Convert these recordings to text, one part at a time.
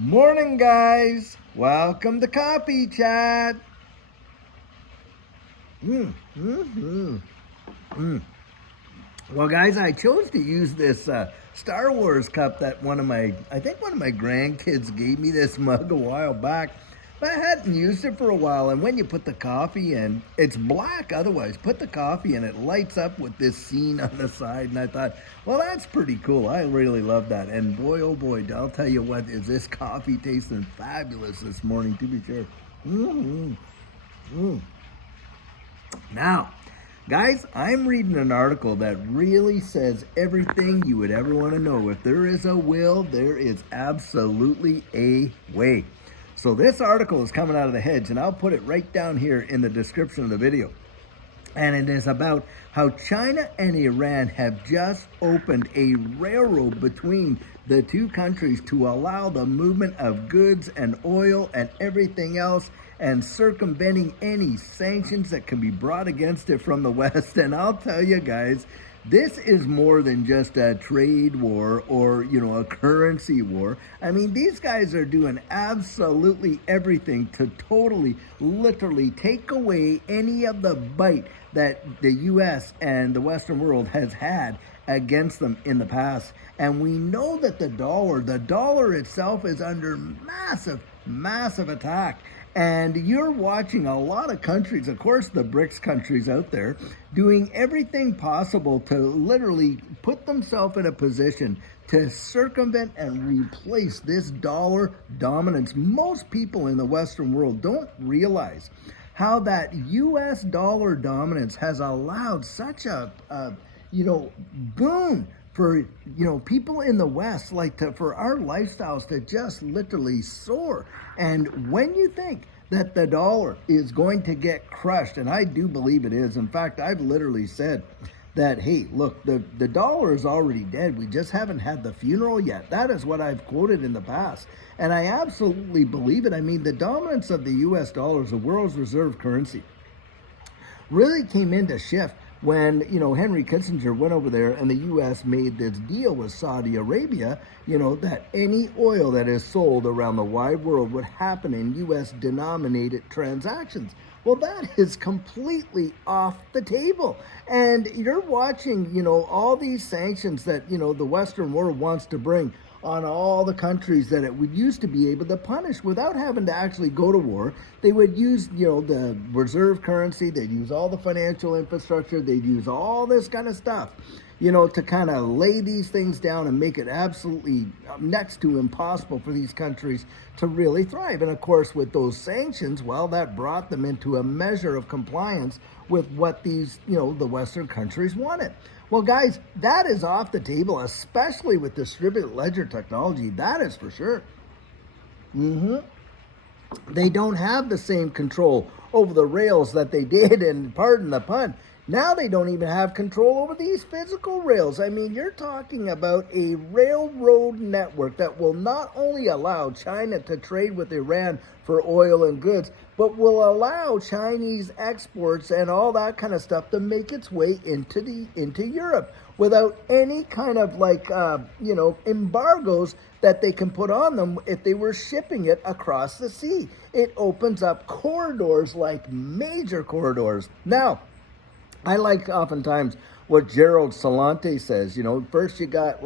Morning, guys. Welcome to Coffee Chat. Well, guys, I chose to use this Star Wars cup that I think one of my grandkids gave me this mug a while back. But I hadn't used it for a while, and when you put the coffee in, it's black otherwise. Put the coffee in, it lights up with this scene on the side, and I thought, well, that's pretty cool. I really love that. And boy, oh boy, I'll tell you what, is this coffee tasting fabulous this morning, to be sure. Now, guys, I'm reading an article that really says everything you would ever want to know. If there is a will, there is absolutely a way. So this article is coming out of the hedge, and I'll put it right down here in the description of the video. And it is about how China and Iran have just opened a railroad between the two countries to allow the movement of goods and oil and everything else, and circumventing any sanctions that can be brought against it from the West. And I'll tell you guys, this is more than just a trade war or, a currency war. I mean, these guys are doing absolutely everything to totally, literally take away any of the bite that the U.S. and the Western world has had against them in the past. And we know that the dollar itself is under massive attack. And you're watching a lot of countries, of course the BRICS countries out there, doing everything possible to literally put themselves in a position to circumvent and replace this dollar dominance. Most people in the Western world don't realize how that U.S. dollar dominance has allowed such a boon for people in the West, for our lifestyles to just literally soar. And when you think that the dollar is going to get crushed, and I do believe it is. In fact, I've literally said that, hey, look, the dollar is already dead. We just haven't had the funeral yet. That is what I've quoted in the past. And I absolutely believe it. I mean, the dominance of the U.S. dollar as the world's reserve currency really came into shift when, Henry Kissinger went over there and the U.S. made this deal with Saudi Arabia, that any oil that is sold around the wide world would happen in U.S. denominated transactions. Well, that is completely off the table. And you're watching, all these sanctions that, the Western world wants to bring on all the countries that it would used to be able to punish without having to actually go to war. They would use, the reserve currency, they'd use all the financial infrastructure, they'd use all this kind of stuff, to kind of lay these things down and make it absolutely next to impossible for these countries to really thrive. And of course, with those sanctions, well, that brought them into a measure of compliance with what these, the Western countries wanted. Well, guys, that is off the table, especially with distributed ledger technology. That is for sure. They don't have the same control over the rails that they did, and pardon the pun, now they don't even have control over these physical rails. I mean, you're talking about a railroad network that will not only allow China to trade with Iran for oil and goods, but will allow Chinese exports and all that kind of stuff to make its way into Europe without any kind of embargoes that they can put on them if they were shipping it across the sea. It opens up corridors, like major corridors. Now, I like oftentimes what Gerald Salante says. First you got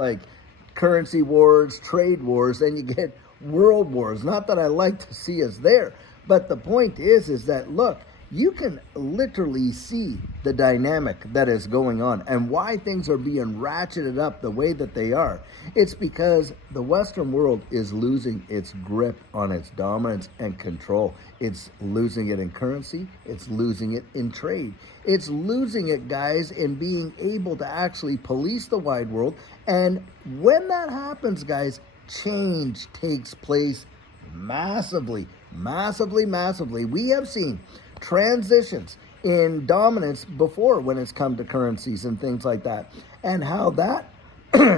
currency wars, trade wars, then you get world wars. Not that I like to see us there, but the point is that, look, you can literally see the dynamic that is going on and why things are being ratcheted up the way that they are. It's because the Western world is losing its grip on its dominance and control. It's losing it in currency. It's losing it in trade. It's losing it, guys, in being able to actually police the wide world. And when that happens, guys, change takes place massively. We have seen transitions in dominance before when it's come to currencies and things like that, and how that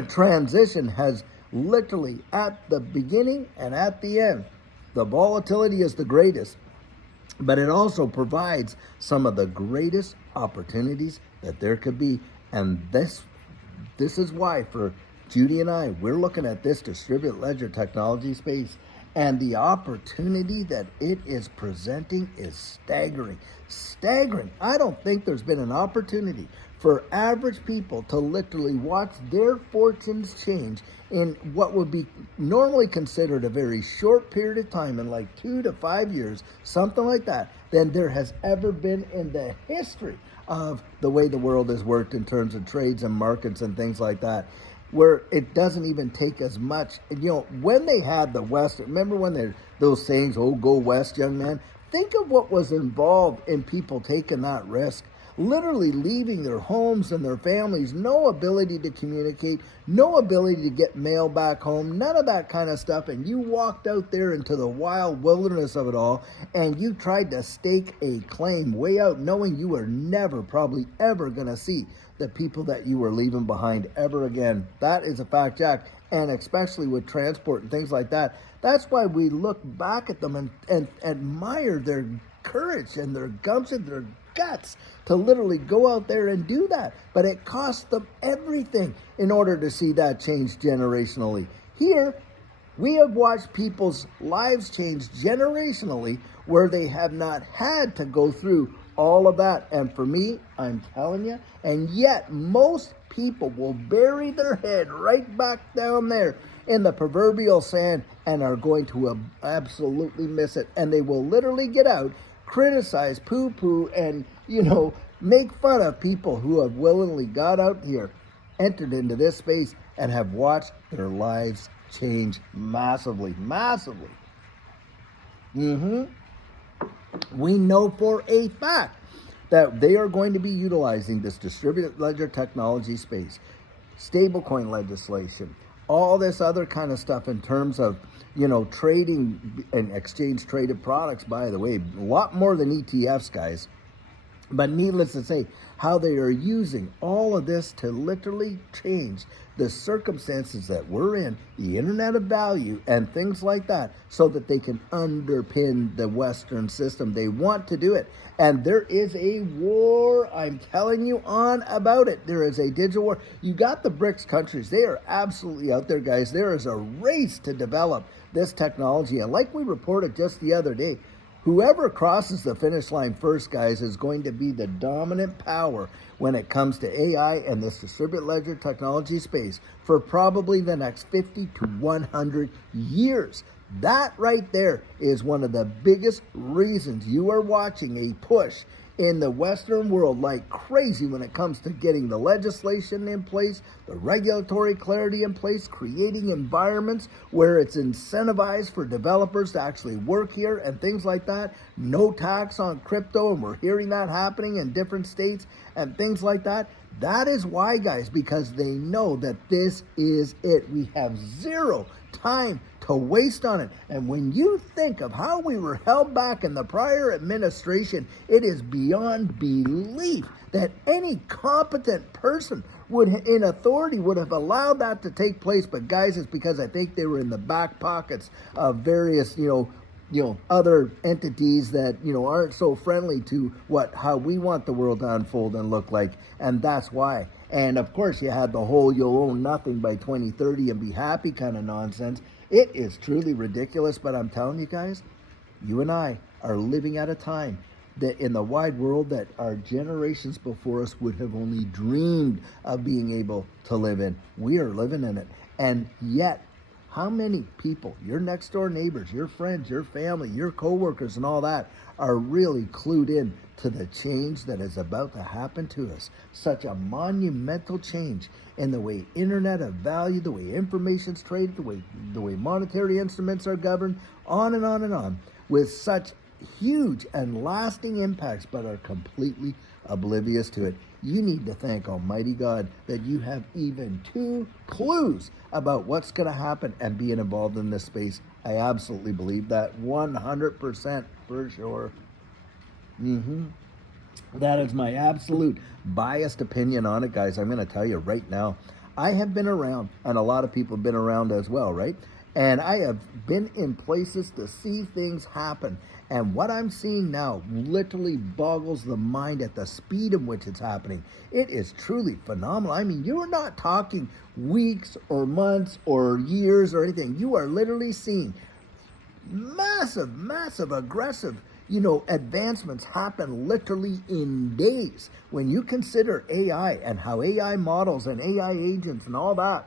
transition has literally, at the beginning and at the end, the volatility is the greatest, but it also provides some of the greatest opportunities that there could be. And this is why, for Judy and I, we're looking at this distributed ledger technology space And the opportunity that it is presenting is staggering. Staggering. I don't think there's been an opportunity for average people to literally watch their fortunes change in what would be normally considered a very short period of time, in like 2 to 5 years, something like that, than there has ever been in the history of the way the world has worked in terms of trades and markets and things like that, where it doesn't even take as much. When they had the West, remember when those sayings, oh, go West, young man? Think of what was involved in people taking that risk, literally leaving their homes and their families, no ability to communicate, no ability to get mail back home, none of that kind of stuff. And you walked out there into the wild wilderness of it all, and you tried to stake a claim way out, knowing you were never, probably ever going to see the people that you were leaving behind ever again. That is a fact, Jack. And especially with transport and things like that, that's why we look back at them and admire their courage and their gumption, their guts to literally go out there and do that. But it cost them everything in order to see that change generationally. Here, we have watched people's lives change generationally where they have not had to go through all of that. And for me, I'm telling you, and yet most people will bury their head right back down there in the proverbial sand and are going to absolutely miss it. And they will literally get out, criticize, poo-poo, and, make fun of people who have willingly got out here, entered into this space, and have watched their lives change massively. We know for a fact that they are going to be utilizing this distributed ledger technology space, stablecoin legislation, all this other kind of stuff in terms of, trading and exchange traded products, by the way, a lot more than ETFs, guys. But needless to say, how they are using all of this to literally change the circumstances that we're in, the internet of value and things like that, so that they can underpin the Western system. They want to do it. And there is a war, I'm telling you, on about it. There is a digital war. You got the BRICS countries. They are absolutely out there, guys. There is a race to develop this technology. And like we reported just the other day, whoever crosses the finish line first, guys, is going to be the dominant power when it comes to AI and this distributed ledger technology space for probably the next 50 to 100 years. That right there is one of the biggest reasons you are watching a push in the Western world like crazy when it comes to getting the legislation in place, the regulatory clarity in place, creating environments where it's incentivized for developers to actually work here and things like that. No tax on crypto, and we're hearing that happening in different states and things like that. That is why, guys, because they know that this is it. We have zero time to waste on it. And when you think of how we were held back in the prior administration, it is beyond belief that any competent person in authority would have allowed that to take place. But guys, it's because I think they were in the back pockets of various, other entities that, aren't so friendly to how we want the world to unfold and look like. And that's why. And of course, you had the whole you'll own nothing by 2030 and be happy kind of nonsense. It is truly ridiculous. But I'm telling you guys, you and I are living at a time that in the wide world that our generations before us would have only dreamed of being able to live in. We are living in it. And yet, how many people, your next door neighbors, your friends, your family, your coworkers and all that are really clued in to the change that is about to happen to us? Such a monumental change in the way internet of value, the way information's traded, the way monetary instruments are governed, on and on and on, with such huge and lasting impacts, but are completely oblivious to it. You need to thank Almighty God that you have even 2 clues about what's going to happen and being involved in this space. I absolutely believe that 100% for sure. That is my absolute biased opinion on it, guys. I'm going to tell you right now, I have been around, and a lot of people have been around as well, right? And I have been in places to see things happen. And what I'm seeing now literally boggles the mind at the speed in which it's happening. It is truly phenomenal. I mean, you're not talking weeks or months or years or anything. You are literally seeing massive, aggressive, advancements happen literally in days. When you consider AI and how AI models and AI agents and all that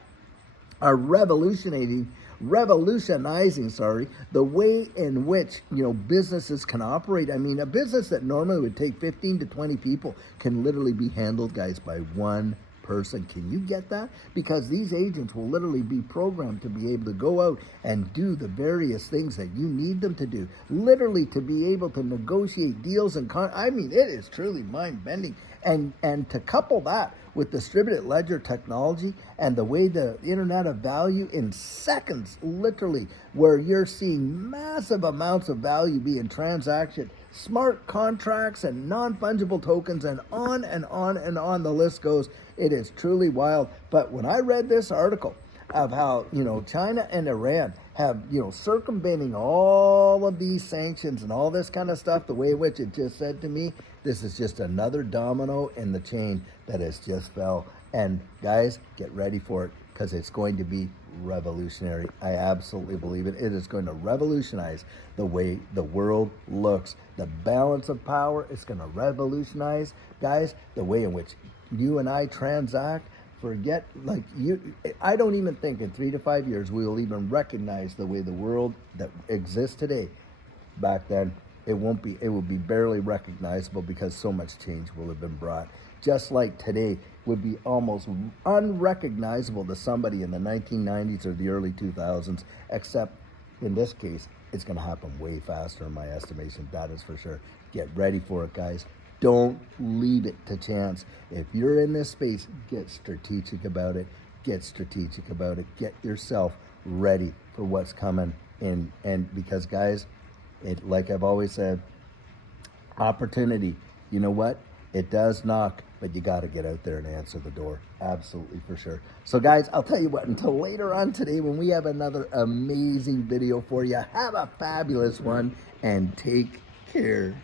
are revolutionizing, the way in which, businesses can operate. I mean, a business that normally would take 15 to 20 people can literally be handled, guys, by one person. Can you get that? Because these agents will literally be programmed to be able to go out and do the various things that you need them to do, literally to be able to negotiate deals and I mean, it is truly mind-bending. And to couple that with distributed ledger technology and the way the internet of value in seconds, literally, where you're seeing massive amounts of value being transacted, smart contracts and non-fungible tokens, and on and on and on the list goes. It is truly wild. But when I read this article of how, China and Iran have, circumventing all of these sanctions and all this kind of stuff, the way in which it just said to me, this is just another domino in the chain that has just fell. And guys, get ready for it, because it's going to be revolutionary. I absolutely believe it. It is going to revolutionize the way the world looks. The balance of power is going to revolutionize, guys, the way in which you and I transact. Forget, I don't even think in 3 to 5 years we will even recognize the way the world that exists today. Back then, it will be barely recognizable, because so much change will have been brought. Just like today would be almost unrecognizable to somebody in the 1990s or the early 2000s, except in this case, it's going to happen way faster in my estimation. That is for sure. Get ready for it, guys. Don't leave it to chance. If you're in this space, get strategic about it. Get strategic about it. Get yourself ready for what's coming in. And because, guys, like I've always said, opportunity, you know what? It does knock, but you got to get out there and answer the door. Absolutely, for sure. So, guys, I'll tell you what, until later on today when we have another amazing video for you, have a fabulous one and take care.